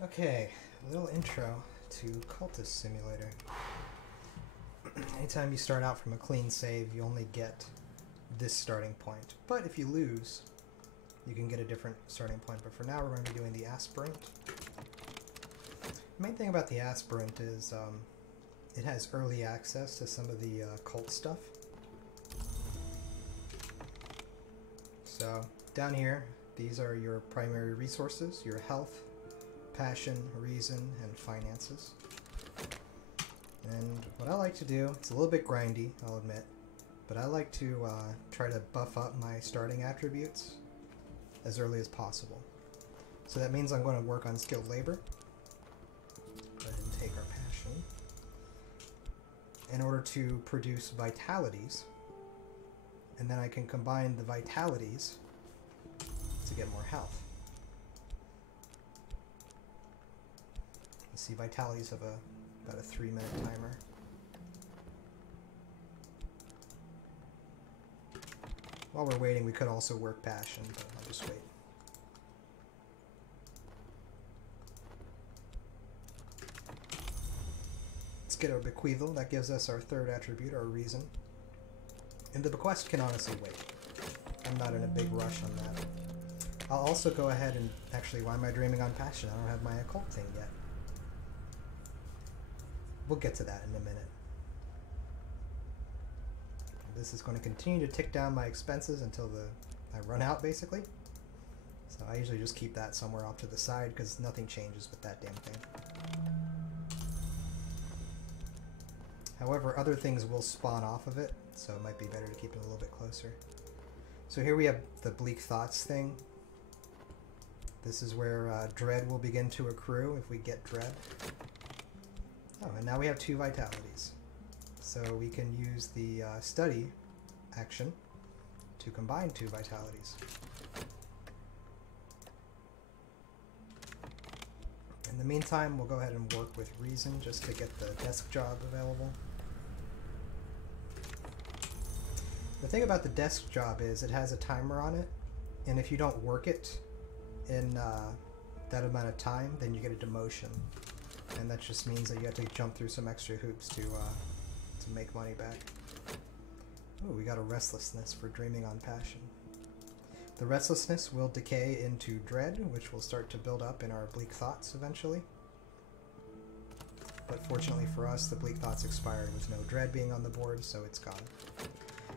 Okay, a little intro to Cultist Simulator. Anytime you start out from a clean save, you only get this starting point. But if you lose, you can get a different starting point. But for now, we're going to be doing the Aspirant. The main thing about the Aspirant is it has early access to some of the cult stuff. So down here, these are your primary resources, your health, passion, reason, and finances. And what I like to do, it's a little bit grindy, I'll admit, but I like to try to buff up my starting attributes as early as possible. So that means I'm going to work on skilled labor. Go ahead and take our passion. In order to produce vitalities, and then I can combine the vitalities to get more health. See, vitalities have about a 3-minute timer. While we're waiting, we could also work passion, but I'll just wait. Let's get our bequeathal. That gives us our third attribute, our reason. And the bequest can honestly wait. I'm not in a big rush on that. I'll also go ahead and... Actually, why am I dreaming on passion? I don't have my occult thing yet. We'll get to that in a minute. This is going to continue to tick down my expenses until I run out, basically. So I usually just keep that somewhere off to the side because nothing changes with that damn thing. However, other things will spawn off of it, so it might be better to keep it a little bit closer. So here we have the Bleak Thoughts thing. This is where dread will begin to accrue if we get dread. Oh, and now we have 2 vitalities. So we can use the study action to combine 2 vitalities. In the meantime, we'll go ahead and work with reason just to get the desk job available. The thing about the desk job is it has a timer on it, and if you don't work it in that amount of time, then you get a demotion. And that just means that you have to jump through some extra hoops to make money back. Oh, we got a restlessness for dreaming on passion. The restlessness will decay into dread, which will start to build up in our bleak thoughts eventually. But fortunately for us, the bleak thoughts expired with no dread being on the board, so it's gone.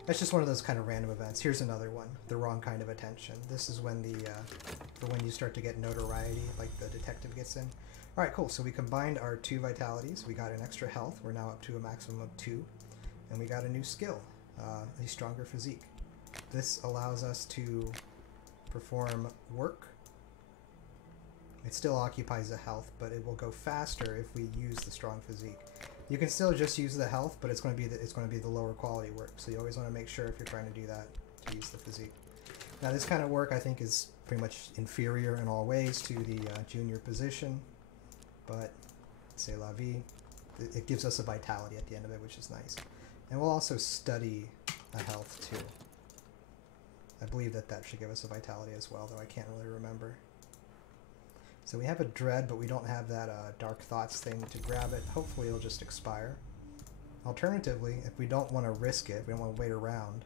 That's just one of those kind of random events. Here's another one, the wrong kind of attention. This is when for when you start to get notoriety, like the detective gets in. Alright, cool. So we combined our 2 vitalities. We got an extra health. We're now up to a maximum of 2. And we got a new skill, a stronger physique. This allows us to perform work. It still occupies the health, but it will go faster if we use the strong physique. You can still just use the health, but it's going to be the lower quality work. So you always want to make sure if you're trying to do that to use the physique. Now this kind of work I think is pretty much inferior in all ways to the junior position. But, c'est la vie, it gives us a vitality at the end of it, which is nice. And we'll also study a health, too. I believe that should give us a vitality as well, though I can't really remember. So we have a dread, but we don't have that dark thoughts thing to grab it. Hopefully it'll just expire. Alternatively, if we don't want to risk it, we don't want to wait around,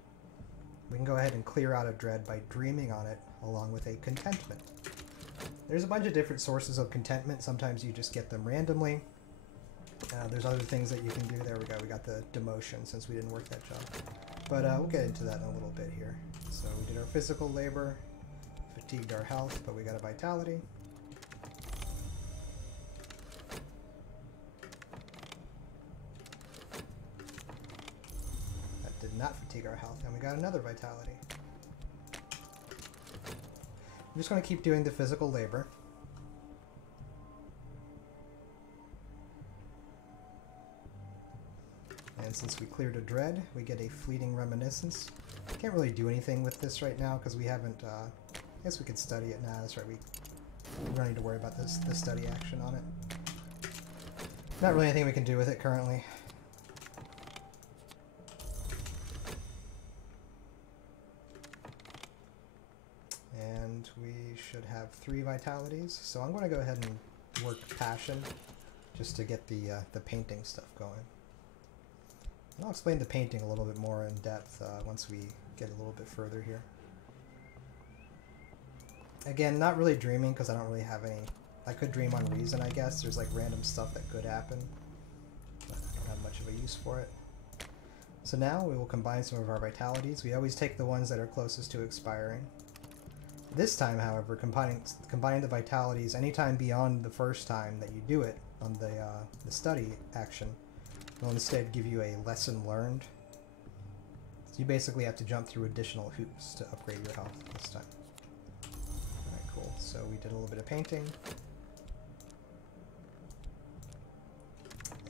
we can go ahead and clear out a dread by dreaming on it along with a contentment. There's a bunch of different sources of contentment. Sometimes you just get them randomly. There's other things that you can do. There we go. We got the demotion since we didn't work that job. But we'll get into that in a little bit here. So we did our physical labor, fatigued our health, but we got a vitality. That did not fatigue our health, and we got another vitality. I'm just going to keep doing the physical labor. And since we cleared a dread, we get a fleeting reminiscence. Can't really do anything with this right now because we haven't... I guess we could study it now. That's right, we don't need to worry about the study action on it. Not really anything we can do with it currently. And we should have 3 vitalities. So I'm going to go ahead and work passion just to get the painting stuff going. And I'll explain the painting a little bit more in depth once we get a little bit further here. Again, not really dreaming because I don't really have any... I could dream on reason, I guess. There's like random stuff that could happen, but I don't have much of a use for it. So now we will combine some of our vitalities. We always take the ones that are closest to expiring. This time, however, combining the vitalities anytime beyond the first time that you do it on the study action will instead give you a lesson learned. So you basically have to jump through additional hoops to upgrade your health this time. Alright, cool. So we did a little bit of painting.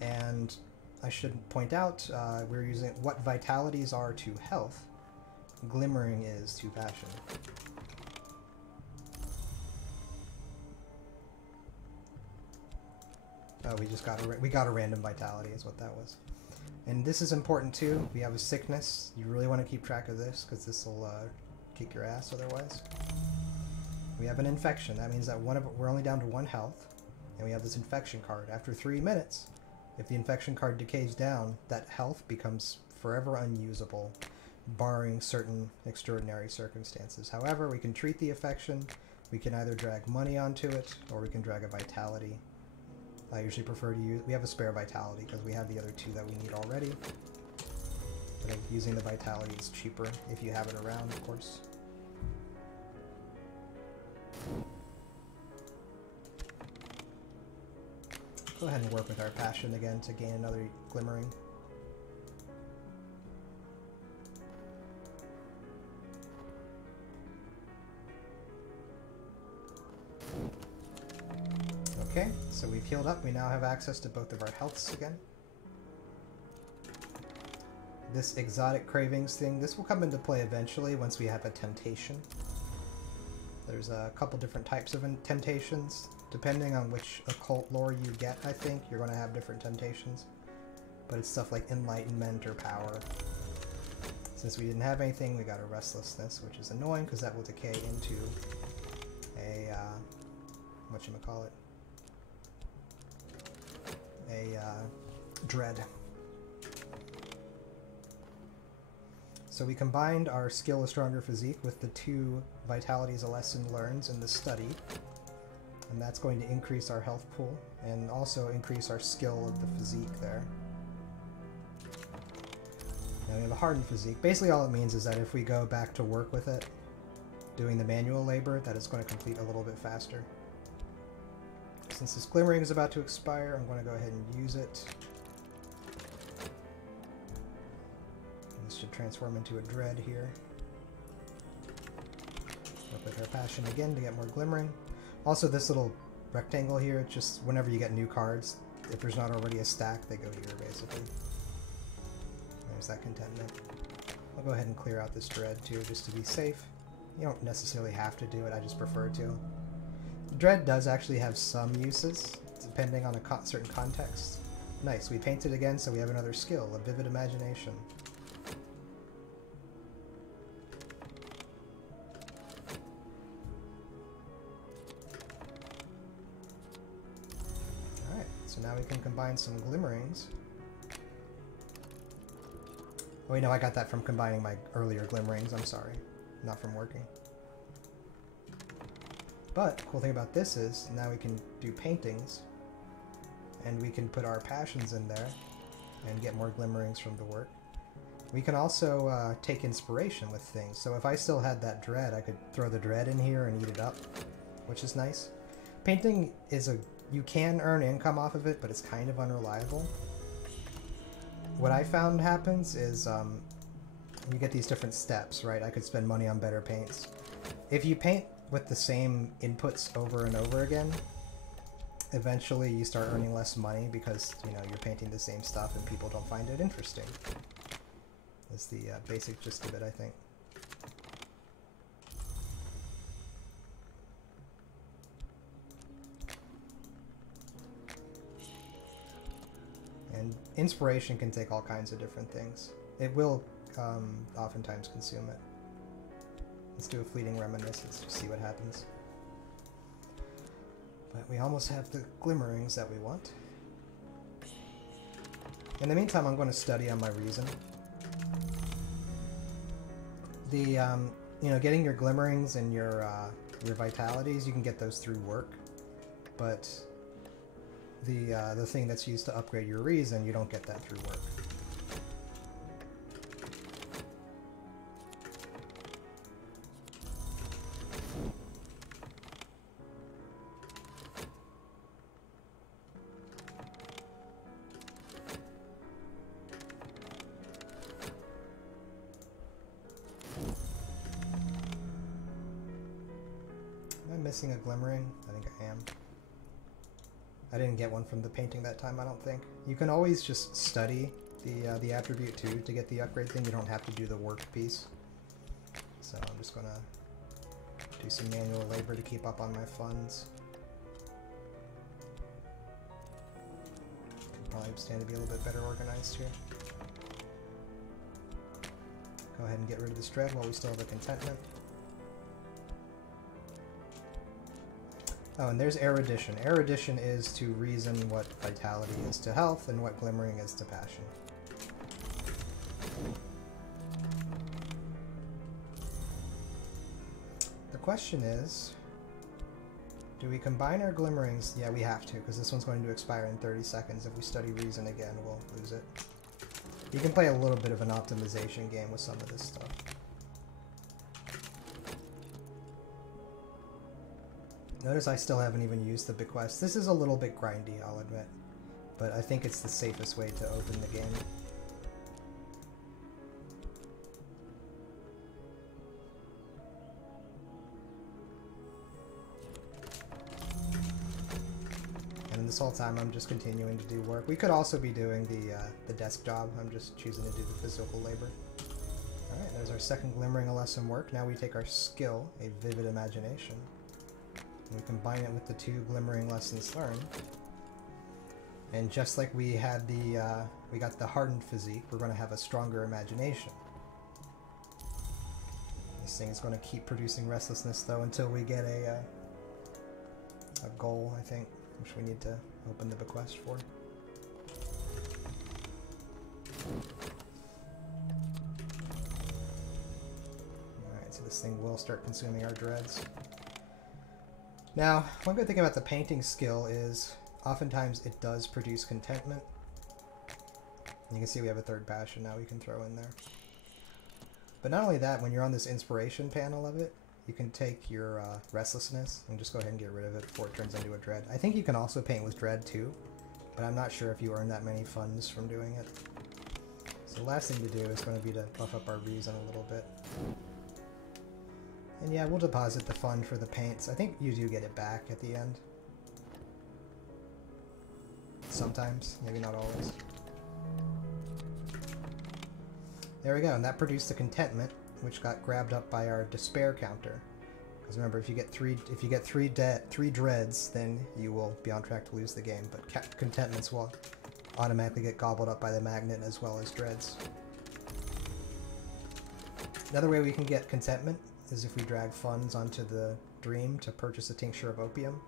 And I should point out, we're using what vitalities are to health, glimmering is to passion. Oh, we got a random vitality is what that was. And this is important too. We have a sickness. You really want to keep track of this because this will kick your ass otherwise. We have an infection. That means that we're only down to 1 health. And we have this infection card. After 3 minutes, if the infection card decays down, that health becomes forever unusable, barring certain extraordinary circumstances. However, we can treat the affection. We can either drag money onto it, or we can drag a vitality. I usually prefer to use... We have a spare vitality because we have the other 2 that we need already. I think using the vitality is cheaper if you have it around, of course. Go ahead and work with our passion again to gain another glimmering. Okay, so we've healed up. We now have access to both of our healths again. This exotic cravings thing, this will come into play eventually once we have a temptation. There's a couple different types of temptations. Depending on which occult lore you get, I think, you're going to have different temptations. But it's stuff like enlightenment or power. Since we didn't have anything, we got a restlessness, which is annoying because that will decay into a, whatchamacallit? A dread. So we combined our skill a stronger physique with the 2 vitalities a lesson learns in the study. And that's going to increase our health pool and also increase our skill of the physique there. Now we have a hardened physique. Basically all it means is that if we go back to work with it, doing the manual labor, that it's going to complete a little bit faster. Since this glimmering is about to expire, I'm going to go ahead and use it. And this should transform into a dread here. Work with our passion again to get more glimmering. Also, this little rectangle here, it's just whenever you get new cards, if there's not already a stack, they go here, basically. There's that contentment. I'll go ahead and clear out this dread, too, just to be safe. You don't necessarily have to do it, I just prefer to. Dread does actually have some uses, depending on a certain context. Nice, we painted again, so we have another skill, a vivid imagination. Alright, so now we can combine some glimmerings. Oh wait, no, I got that from combining my earlier glimmerings, I'm sorry. Not from working. But, cool thing about this is, now we can do paintings, and we can put our passions in there, and get more glimmerings from the work. We can also take inspiration with things, so if I still had that dread, I could throw the dread in here and eat it up, which is nice. Painting is you can earn income off of it, but it's kind of unreliable. What I found happens is, you get these different steps, right? I could spend money on better paints. If you paint with the same inputs over and over again, eventually you start earning less money because, you know, you're painting the same stuff and people don't find it interesting. That's the basic gist of it, I think. And inspiration can take all kinds of different things. It will oftentimes consume it. Let's do a fleeting reminiscence to see what happens. But But we almost have the glimmerings that we want. In the meantime, I'm going to study on my reason. The, you know, getting your glimmerings and your vitalities, you can get those through work. But the thing that's used to upgrade your reason, you don't get that through work. Missing a glimmering? I think I am. I didn't get one from the painting that time, I don't think. You can always just study the attribute too to get the upgrade thing. You don't have to do the work piece. So I'm just gonna do some manual labor to keep up on my funds. Could probably stand to be a little bit better organized here. Go ahead and get rid of this dread while we still have a contentment. Oh, and there's erudition. Erudition is to reason what vitality is to health and what glimmering is to passion. The question is, do we combine our glimmerings? Yeah, we have to, because this one's going to expire in 30 seconds. If we study reason again, we'll lose it. You can play a little bit of an optimization game with some of this stuff. Notice I still haven't even used the bequest. This is a little bit grindy, I'll admit, but I think it's the safest way to open the game. And this whole time I'm just continuing to do work. We could also be doing the desk job. I'm just choosing to do the physical labor. Alright, there's our second glimmering of lesson work. Now we take our skill, a vivid imagination. And we combine it with the 2 glimmering lessons learned. And just like we had we got the hardened physique, we're going to have a stronger imagination. This thing is going to keep producing restlessness though until we get a goal, I think, which we need to open the bequest for. Alright, so this thing will start consuming our dreads. Now, one good thing about the painting skill is oftentimes it does produce contentment. And you can see we have a 3rd passion now we can throw in there. But not only that, when you're on this inspiration panel of it, you can take your restlessness and just go ahead and get rid of it before it turns into a dread. I think you can also paint with dread too, but I'm not sure if you earn that many funds from doing it. So the last thing to do is going to be to buff up our reason a little bit. And yeah, we'll deposit the fund for the paints. I think you do get it back at the end. Sometimes, maybe not always. There we go, and that produced the contentment, which got grabbed up by our despair counter. Because remember, if you get three dreads, then you will be on track to lose the game. But contentments will automatically get gobbled up by the magnet as well as dreads. Another way we can get contentment is if we drag funds onto the dream to purchase a tincture of opium.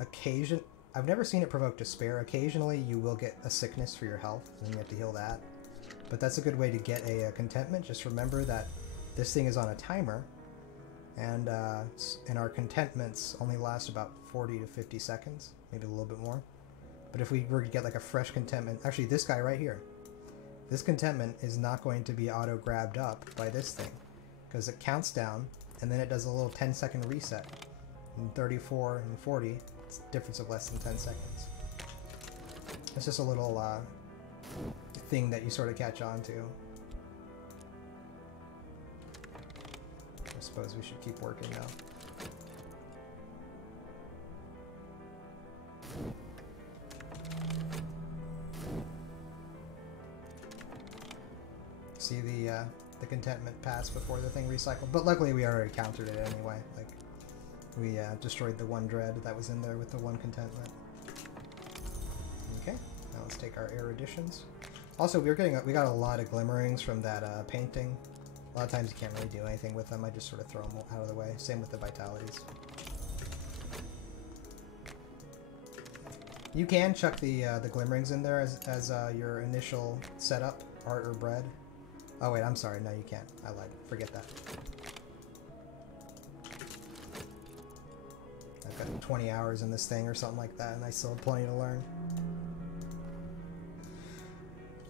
I've never seen it provoke despair. Occasionally you will get a sickness for your health, and you have to heal that. But that's a good way to get a contentment. Just remember that this thing is on a timer, and our contentments only last about 40 to 50 seconds, maybe a little bit more. But if we were to get like a fresh contentment, actually this guy right here, this contentment is not going to be auto-grabbed up by this thing, because it counts down, and then it does a little 10-second reset. In 34 and 40, it's a difference of less than 10 seconds. It's just a little thing that you sort of catch on to. I suppose we should keep working now. See the contentment pass before the thing recycled, but luckily we already countered it anyway. Like, we destroyed the 1 dread that was in there with the 1 contentment. Okay, now let's take our eruditions. Also, we got a lot of glimmerings from that painting. A lot of times you can't really do anything with them. I just sort of throw them out of the way. Same with the vitalities. You can chuck the glimmerings in there as your initial setup, art or bread. Oh wait, I'm sorry. No, you can't. I lied. Forget that. I've got 20 hours in this thing or something like that, and I still have plenty to learn.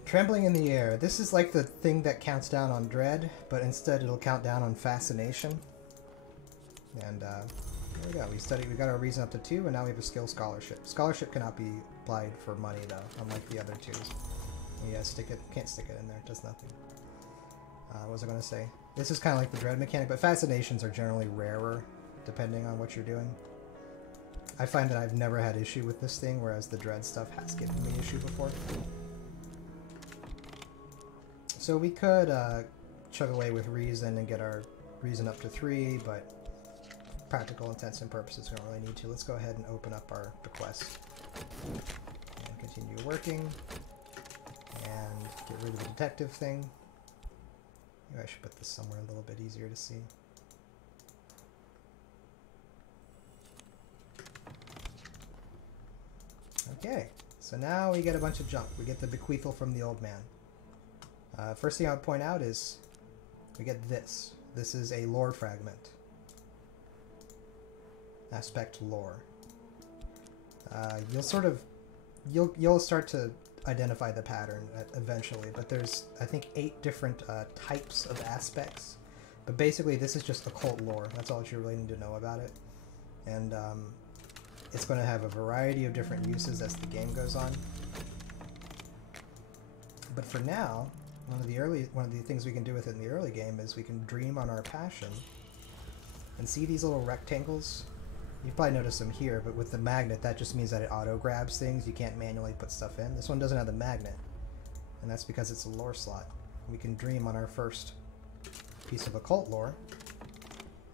Trembling in the air. This is like the thing that counts down on dread, but instead it'll count down on fascination. And there we go. We got our reason up to 2, and now we have a skill scholarship. Scholarship cannot be applied for money though, unlike the other 2s. Yeah, can't stick it in there. It does nothing. What was I going to say? This is kind of like the dread mechanic, but fascinations are generally rarer depending on what you're doing. I find that I've never had issue with this thing, whereas the dread stuff has given me issue before. So we could chug away with reason and get our reason up to 3, but practical intents and purposes we don't really need to. Let's go ahead and open up our bequest and continue working and get rid of the detective thing. Maybe I should put this somewhere a little bit easier to see. Okay, so now we get a bunch of junk. We get the bequeathal from the old man. First thing I would point out is we get this. This is a lore fragment. Aspect lore. You'll start to identify the pattern eventually, but there's I think 8 different types of aspects. But basically, this is just occult lore. That's all you really need to know about it, and it's going to have a variety of different uses as the game goes on. But for now, one of the things we can do with it in the early game is we can dream on our passion. And see these little rectangles? You've probably noticed them here, but with the magnet, that just means that it auto-grabs things. You can't manually put stuff in. This one doesn't have the magnet, and that's because it's a lore slot. We can dream on our first piece of occult lore.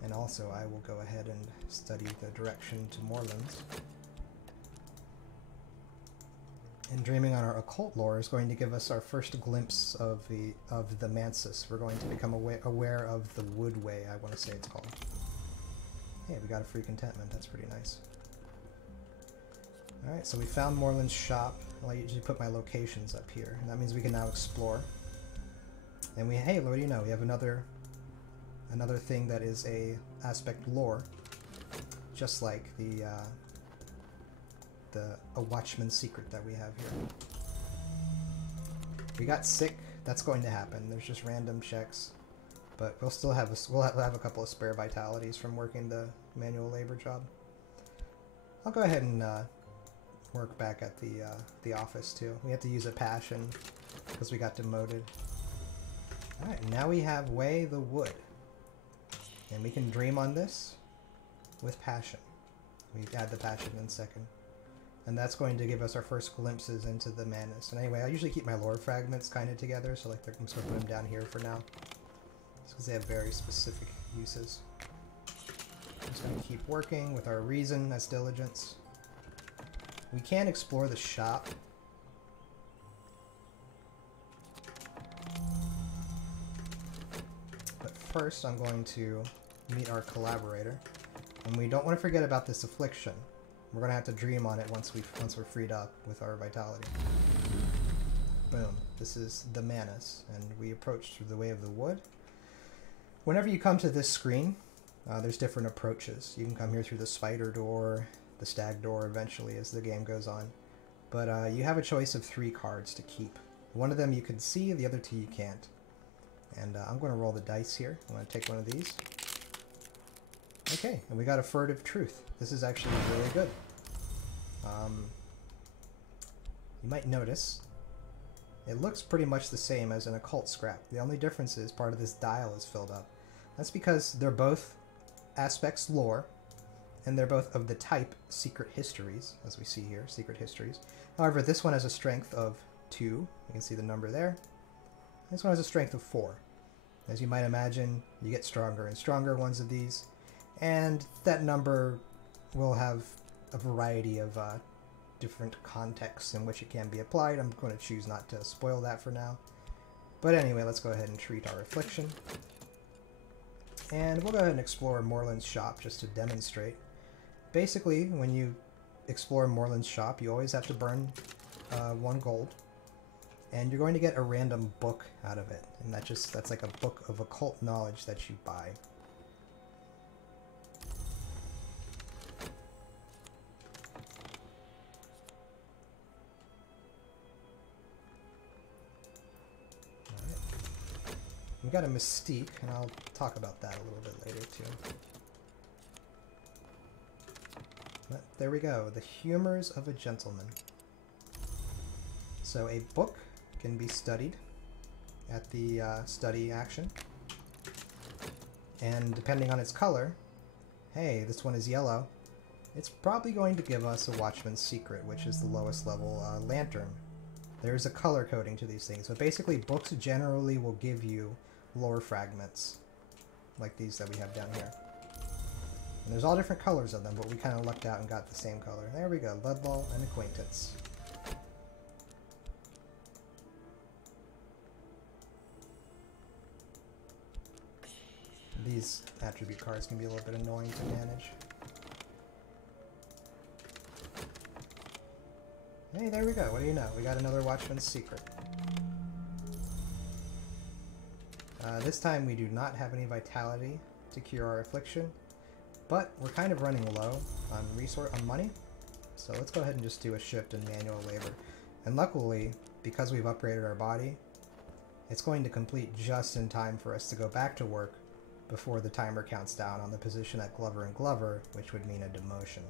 And also, I will go ahead and study the direction to Moorlands. And dreaming on our occult lore is going to give us our first glimpse of the Mansus. We're going to become aware of the Woodway, I want to say it's called. Hey, we got a free contentment. That's pretty nice. Alright, so we found Moorland's shop. I'll usually put my locations up here. And that means we can now explore. And hey, what do you know? We have another thing that is a aspect lore. Just like a Watchman's secret that we have here. We got sick. That's going to happen. There's just random checks. But we'll still have a couple of spare vitalities from working the manual labor job. I'll go ahead and work back at the office too. We have to use a passion because we got demoted. All right, now we have Way the Wood, and we can dream on this with passion. We add the passion in second, and that's going to give us our first glimpses into the Manus. And anyway, I usually keep my lore fragments kind of together, so like I'm just going to put them down here for now. Because they have very specific uses. I'm just going to keep working with our reason as diligence. We can explore the shop. But first I'm going to meet our collaborator. And we don't want to forget about this affliction. We're going to have to dream on it once we're freed up with our vitality. Boom. This is the Manus, and we approach through the Way of the Wood. Whenever you come to this screen, there's different approaches. You can come here through the spider door, the stag door eventually as the game goes on. But you have a choice of 3 cards to keep. One of them you can see, the other 2 you can't. And I'm going to roll the dice here. I'm going to take one of these. Okay, and we got a Furtive Truth. This is actually really good. You might notice it looks pretty much the same as an occult scrap. The only difference is part of this dial is filled up. That's because they're both aspects lore, and they're both of the type secret histories, as we see here, secret histories. However, this one has a strength of 2. You can see the number there. This one has a strength of 4. As you might imagine, you get stronger and stronger ones of these, and that number will have a variety of different contexts in which it can be applied. I'm going to choose not to spoil that for now. But anyway, let's go ahead and treat our affliction. And we'll go ahead and explore Moorland's shop just to demonstrate. Basically, when you explore Moreland's shop, you always have to burn 1 gold. And you're going to get a random book out of it. And that's like a book of occult knowledge that you buy. We got a mystique, and I'll talk about that a little bit later too. But there we go, the humors of a gentleman. So a book can be studied at the study action, and depending on its color, hey, this one is yellow, it's probably going to give us a Watchman's Secret, which is the lowest level lantern. There's a color coding to these things, but basically books generally will give you lore fragments, like these that we have down here. And there's all different colors of them, but we kind of lucked out and got the same color. There we go, Ludlow and Acquaintance. These attribute cards can be a little bit annoying to manage. Hey, there we go, what do you know? We got another Watchman's Secret. This time we do not have any vitality to cure our affliction, but we're kind of running low on money, so let's go ahead and just do a shift in manual labor. And luckily, because we've upgraded our body, it's going to complete just in time for us to go back to work before the timer counts down on the position at Glover and Glover, which would mean a demotion.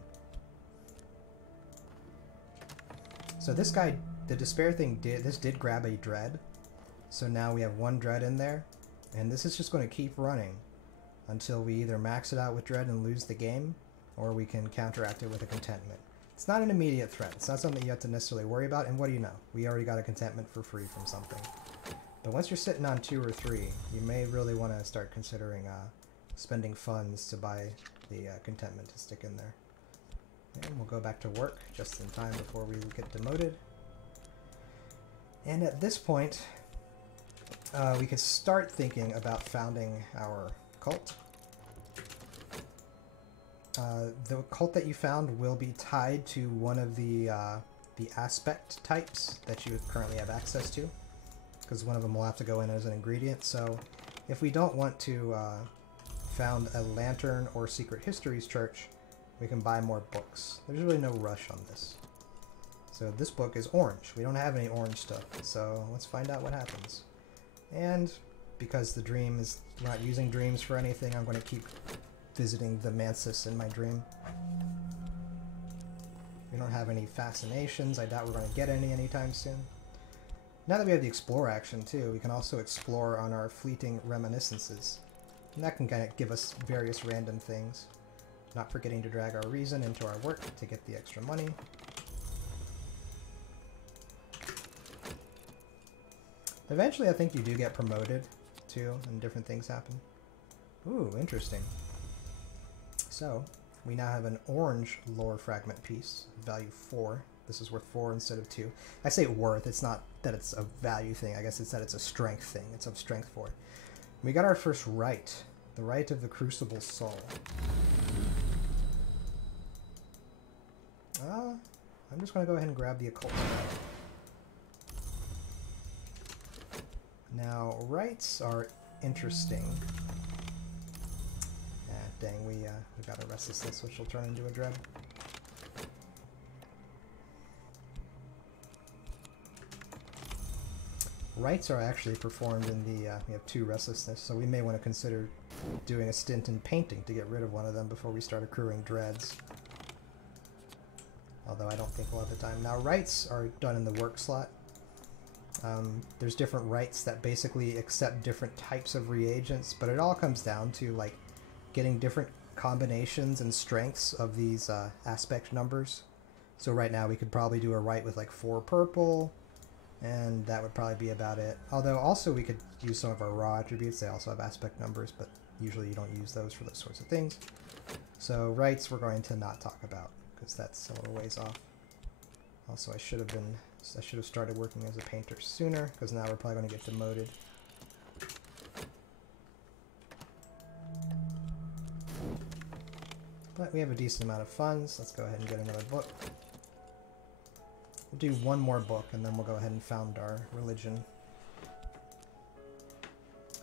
So this guy, the despair thing did grab a dread, so now we have 1 dread in there. And this is just going to keep running until we either max it out with dread and lose the game, or we can counteract it with a contentment. It's not an immediate threat. It's not something you have to necessarily worry about, and what do you know? We already got a contentment for free from something. But once you're sitting on 2 or 3, you may really want to start considering spending funds to buy the contentment to stick in there. And we'll go back to work just in time before we get demoted. And at this point, we can start thinking about founding our cult. The cult that you found will be tied to one of the aspect types that you currently have access to, because one of them will have to go in as an ingredient. So if we don't want to found a lantern or secret histories church, we can buy more books. There's really no rush on this. So this book is orange. We don't have any orange stuff, so let's find out what happens. And because the dream is, we're not using dreams for anything, I'm going to keep visiting the Mansis in my dream. We don't have any fascinations. I doubt we're going to get any anytime soon. Now that we have the explore action too, we can also explore on our fleeting reminiscences. And that can kind of give us various random things. Not forgetting to drag our reason into our work to get the extra money. Eventually I think you do get promoted too, and different things happen. Ooh, interesting. So, we now have an orange lore fragment piece, value 4. This is worth 4 instead of 2. I say worth, it's not that it's a value thing, I guess it's that it's a strength thing. It's of strength 4. We got our first rite, the Rite of the Crucible Soul. I'm just going to go ahead and grab the occult. Now, rites are interesting. Dang, we got a restlessness, which will turn into a dread. Rites are actually performed in the, we have 2 restlessness, so we may want to consider doing a stint in painting to get rid of one of them before we start accruing dreads. Although I don't think we'll have the time. Now, rites are done in the work slot. There's different rites that basically accept different types of reagents, but it all comes down to like getting different combinations and strengths of these aspect numbers. So right now we could probably do a rite with like 4 purple, and that would probably be about it. Although also we could use some of our raw attributes. They also have aspect numbers, but usually you don't use those for those sorts of things. So rites we're going to not talk about, because that's a little ways off. Also, I should have started working as a painter sooner, because now we're probably going to get demoted. But we have a decent amount of funds. Let's go ahead and get another book. We'll do one more book, and then we'll go ahead and found our religion.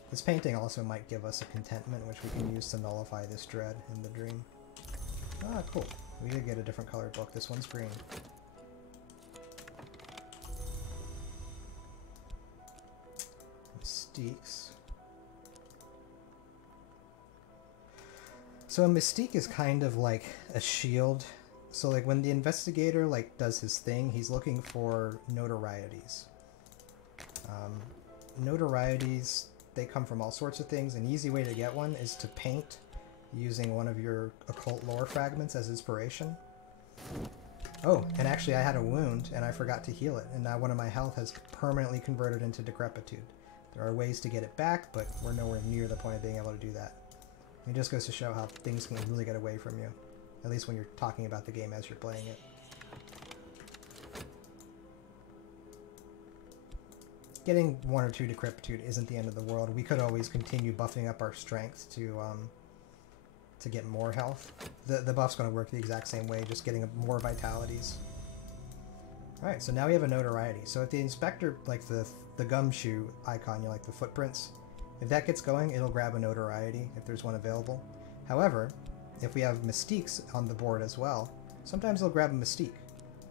This painting also might give us a contentment, which we can use to nullify this dread in the dream. Ah, cool. We did get a different colored book. This one's green. Mystiques. So a mystique is kind of like a shield. So like when the investigator like does his thing, he's looking for notorieties. Notorieties, they come from all sorts of things. An easy way to get one is to paint using one of your occult lore fragments as inspiration. Oh, and actually I had a wound and I forgot to heal it, and now one of my health has permanently converted into decrepitude. There are ways to get it back, but we're nowhere near the point of being able to do that. It just goes to show how things can really get away from you, at least when you're talking about the game as you're playing it. Getting 1 or 2 decrepitude isn't the end of the world. We could always continue buffing up our strength to get more health. The buff's going to work the exact same way, just getting more vitalities. Alright, so now we have a notoriety. So if the inspector, like the gumshoe icon, you know, like the footprints, if that gets going, it'll grab a notoriety if there's one available. However, if we have mystiques on the board as well, sometimes they'll grab a mystique.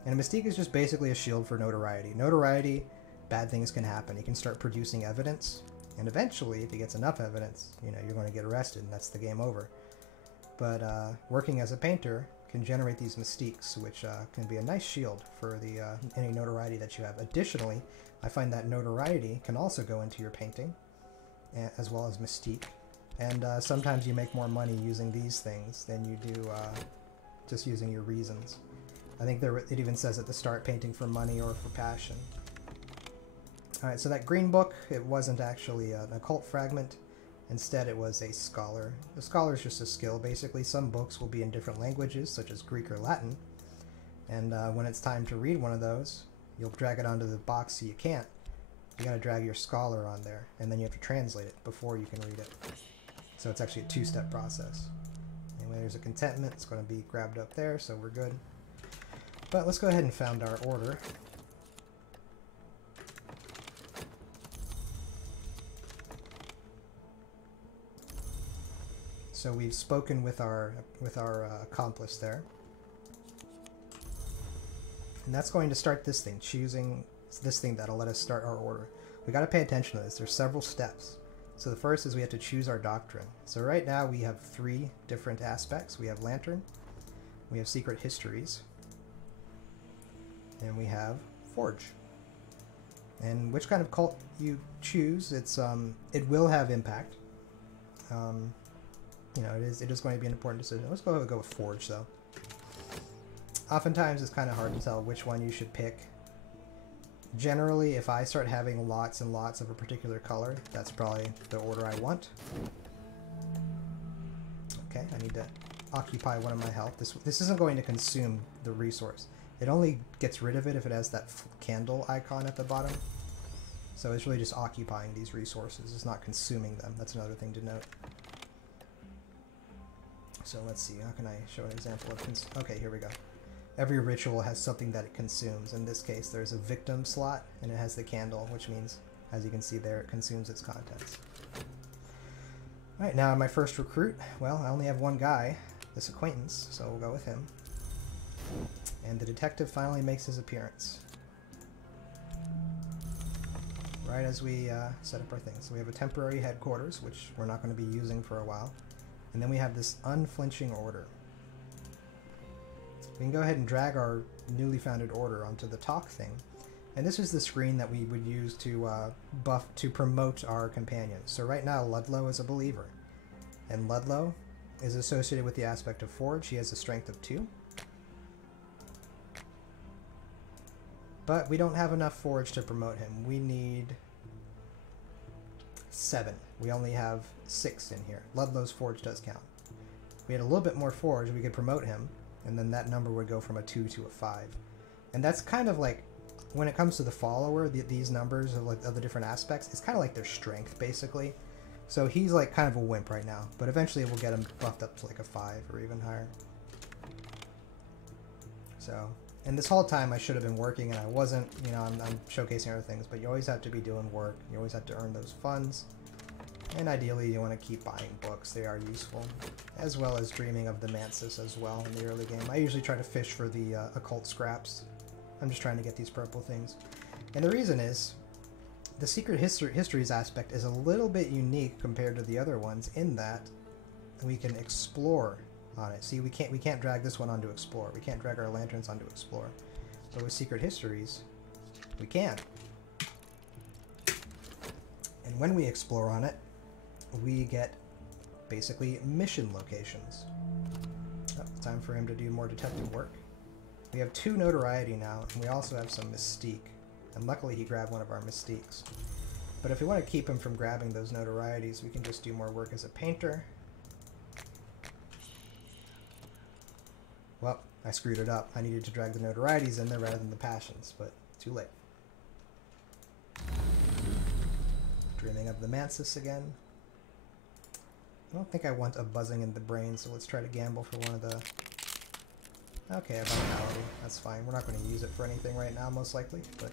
And a mystique is just basically a shield for notoriety. Notoriety, bad things can happen. He can start producing evidence, and eventually, if he gets enough evidence, you know, you're going to get arrested, and that's the game over. But working as a painter can generate these mystiques, which can be a nice shield for the any notoriety that you have. Additionally, I find that notoriety can also go into your painting, as well as mystique. And sometimes you make more money using these things than you do just using your reasons. I think it even says at the start, painting for money or for passion. Alright, so that green book, it wasn't actually an occult fragment. Instead, it was a scholar. The scholar is just a skill, basically. Some books will be in different languages, such as Greek or Latin. And when it's time to read one of those, you'll drag it onto the box so you can't. You gotta drag your scholar on there, and then you have to translate it before you can read it. So it's actually a 2-step process. Anyway, there's a contentment. It's going to be grabbed up there, so we're good. But let's go ahead and found our order. So we've spoken with our accomplice there. And that's going to start this thing, choosing this thing that'll let us start our order. We got to pay attention to this. There's several steps. So the first is we have to choose our doctrine. So right now we have 3 different aspects. We have Lantern, we have Secret Histories, and we have Forge. And which kind of cult you choose, it will have impact. You know, it is going to be an important decision. Let's go with Forge, though. Oftentimes, it's kind of hard to tell which one you should pick. Generally, if I start having lots and lots of a particular color, that's probably the order I want. Okay, I need to occupy one of my health. This isn't going to consume the resource. It only gets rid of it if it has that candle icon at the bottom. So it's really just occupying these resources. It's not consuming them. That's another thing to note. So let's see, how can I show an example of... Okay, here we go. Every ritual has something that it consumes. In this case, there's a victim slot, and it has the candle, which means, as you can see there, it consumes its contents. Alright, now my first recruit. Well, I only have one guy, this acquaintance, so we'll go with him. And the detective finally makes his appearance. Right as we set up our things. So we have a temporary headquarters, which we're not going to be using for a while. And then we have this unflinching order. We can go ahead and drag our newly founded order onto the talk thing. And this is the screen that we would use to promote our companions. So right now, Ludlow is a believer. And Ludlow is associated with the aspect of Forge. He has a strength of 2. But we don't have enough Forge to promote him. We need 7. We only have 6 in here. Ludlow's Forge does count. If we had a little bit more Forge, we could promote him, and then that number would go from a 2 to a 5. And that's kind of like, when it comes to the follower, these numbers of the different aspects, it's kind of like their strength, basically. So he's like kind of a wimp right now, but eventually we'll get him buffed up to like a 5 or even higher. So, and this whole time I should have been working and I wasn't, you know, I'm showcasing other things, but you always have to be doing work. You always have to earn those funds. And ideally you want to keep buying books, they are useful. As well as dreaming of the Mantis as well in the early game. I usually try to fish for the occult scraps. I'm just trying to get these purple things. And the reason is, the Secret Histories aspect is a little bit unique compared to the other ones in that we can explore on it. See, we can't drag this one onto Explore. We can't drag our lanterns onto Explore. But with Secret Histories, we can. And when we explore on it, we get basically mission locations. Oh, time for him to do more detective work. We have 2 notoriety now, and we also have some mystique. And luckily he grabbed one of our mystiques. But if we want to keep him from grabbing those notorieties, we can just do more work as a painter. Well, I screwed it up. I needed to drag the notorieties in there rather than the passions, but too late. Dreaming of the Mantis again. I don't think I want a buzzing in the brain, so let's try to gamble for one of the... Okay, a vitality. That's fine. We're not going to use it for anything right now, most likely, but...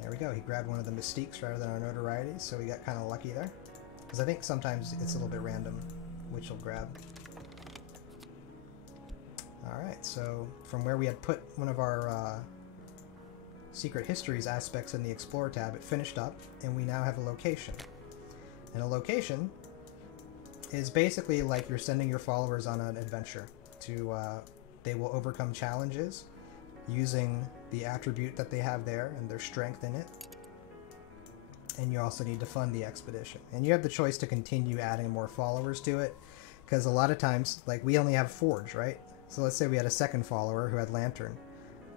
There we go. He grabbed one of the mystiques rather than our notorieties, so we got kind of lucky there. Because I think sometimes it's a little bit random which he'll grab. Alright, so from where we had put one of our Secret Histories aspects in the Explore tab, it finished up, and we now have a location. And a location is basically like you're sending your followers on an adventure. They will overcome challenges using the attribute that they have there and their strength in it. And you also need to fund the expedition. And you have the choice to continue adding more followers to it, because a lot of times, like, we only have Forge, right? So let's say we had a second follower who had Lantern.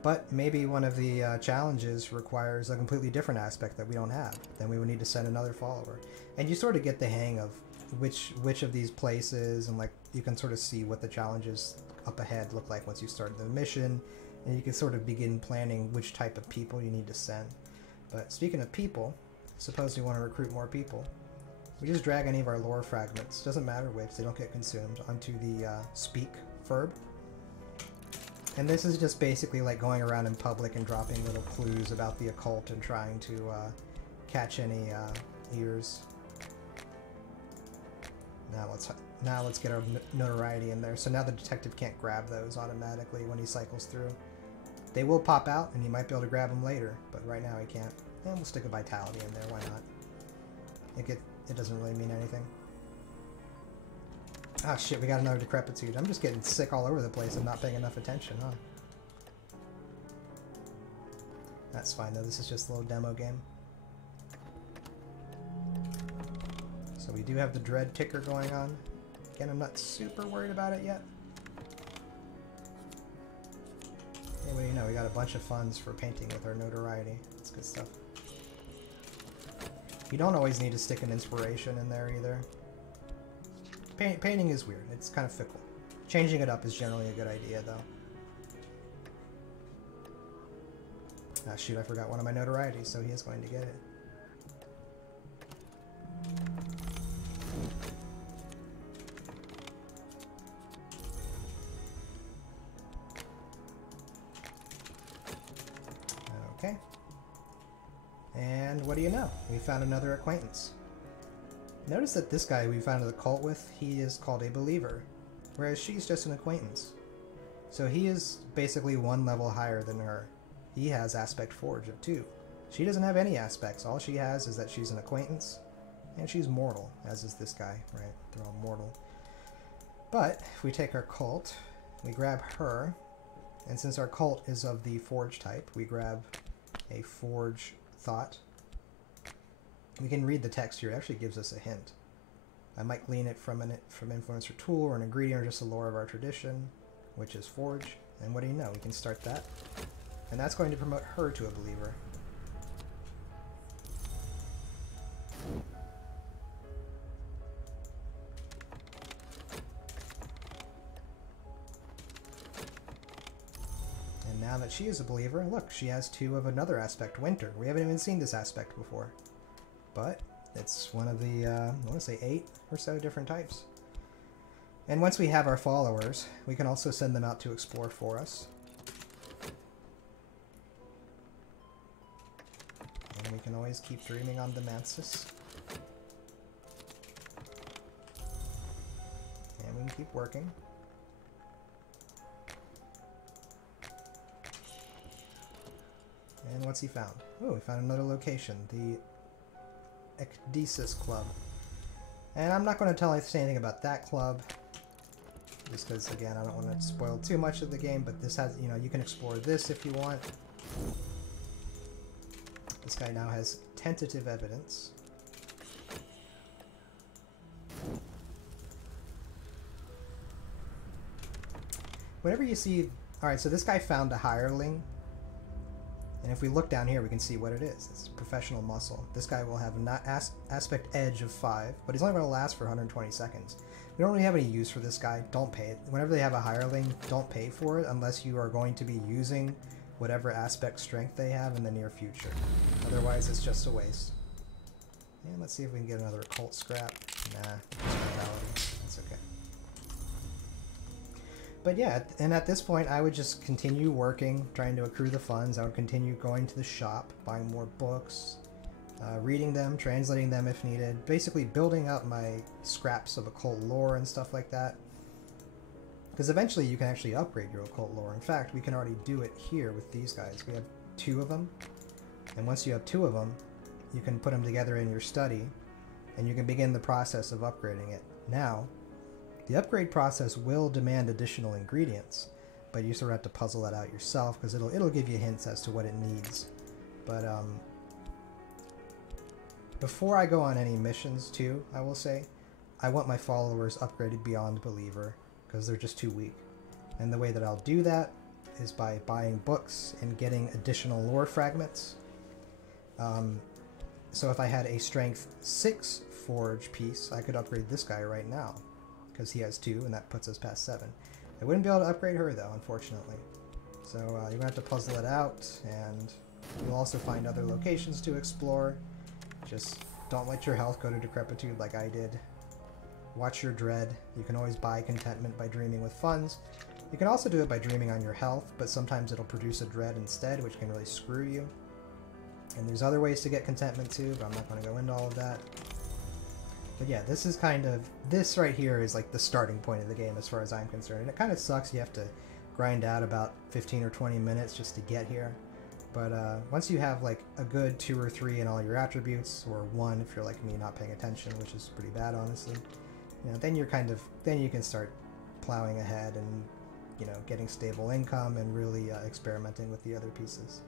But maybe one of the challenges requires a completely different aspect that we don't have. Then we would need to send another follower. And you sort of get the hang of which of these places, and like you can sort of see what the challenges up ahead look like once you start the mission. And you can sort of begin planning which type of people you need to send. But speaking of people, suppose we want to recruit more people. We just drag any of our lore fragments, doesn't matter which, they don't get consumed, onto the Speak Verb. And this is just basically like going around in public and dropping little clues about the occult and trying to catch any ears. Now let's get our notoriety in there. So now the detective can't grab those automatically when he cycles through. They will pop out, and he might be able to grab them later, but right now he can't. And we'll stick a vitality in there. Why not? It doesn't really mean anything. Ah, shit, we got another decrepitude. I'm just getting sick all over the place and not paying enough attention, huh? That's fine, though. This is just a little demo game. So we do have the dread ticker going on. Again, I'm not super worried about it yet. Anyway, you know, we got a bunch of funds for painting with our notoriety. That's good stuff. You don't always need to stick an inspiration in there either. Painting is weird. It's kind of fickle. Changing it up is generally a good idea, though. Ah, shoot, I forgot one of my notorieties, so he is going to get it. Okay. And what do you know? We found another acquaintance. Notice that this guy we found the cult with, he is called a believer, whereas she's just an acquaintance. So he is basically one level higher than her. He has aspect Forge of 2. She doesn't have any aspects. All she has is that she's an acquaintance, and she's mortal, as is this guy, right? They're all mortal. But if we take our cult, we grab her, and since our cult is of the Forge type, we grab a Forge thought. We can read the text here. It actually gives us a hint. I might glean it from Influencer Tool or an ingredient or just the lore of our tradition, which is Forge. And what do you know? We can start that. And that's going to promote her to a believer. And now that she is a believer, look, she has 2 of another aspect, Winter. We haven't even seen this aspect before. But It's one of the, I want to say 8 or so different types. And once we have our followers, we can also send them out to explore for us. And we can always keep dreaming on the Mansis. And we can keep working. And what's he found? Oh, we found another location, the Ecdysis Club. And I'm not going to say anything about that club, just because, again, I don't want to spoil too much of the game, but this has, you know, you can explore this if you want. This guy now has tentative evidence. Whenever you see... Alright, so this guy found a hireling. And if we look down here, we can see what it is. It's professional muscle. This guy will have an aspect edge of 5, but he's only going to last for 120 seconds. We don't really have any use for this guy. Don't pay it. Whenever they have a hireling, don't pay for it unless you are going to be using whatever aspect strength they have in the near future. Otherwise, it's just a waste. And let's see if we can get another occult scrap. Nah, mentality. That's okay. But yeah, and at this point, I would just continue working, trying to accrue the funds. I would continue going to the shop, buying more books, reading them, translating them if needed, basically building up my scraps of occult lore and stuff like that. Because eventually you can actually upgrade your occult lore. In fact, we can already do it here with these guys. We have 2 of them, and once you have 2 of them, you can put them together in your study, and you can begin the process of upgrading it. Now, the upgrade process will demand additional ingredients, but you sort of have to puzzle that out yourself, because it'll give you hints as to what it needs. But before I go on any missions too, I will say, I want my followers upgraded beyond Believer, because they're just too weak. And the way that I'll do that is by buying books and getting additional lore fragments. So if I had a strength 6 forge piece, I could upgrade this guy right now, because he has 2, and that puts us past 7. I wouldn't be able to upgrade her though, unfortunately. So you're going to have to puzzle it out, and you'll also find other locations to explore. Just don't let your health go to decrepitude like I did. Watch your dread. You can always buy contentment by dreaming with funds. You can also do it by dreaming on your health, but sometimes it'll produce a dread instead, which can really screw you. And there's other ways to get contentment too, but I'm not going to go into all of that. But yeah, this is kind of... This right here is like the starting point of the game as far as I'm concerned. And it kind of sucks you have to grind out about 15 or 20 minutes just to get here. But once you have like a good 2 or 3 in all your attributes, or 1 if you're like me not paying attention, which is pretty bad honestly, you know, then you're kind of... Then you can start plowing ahead and, you know, getting stable income and really experimenting with the other pieces.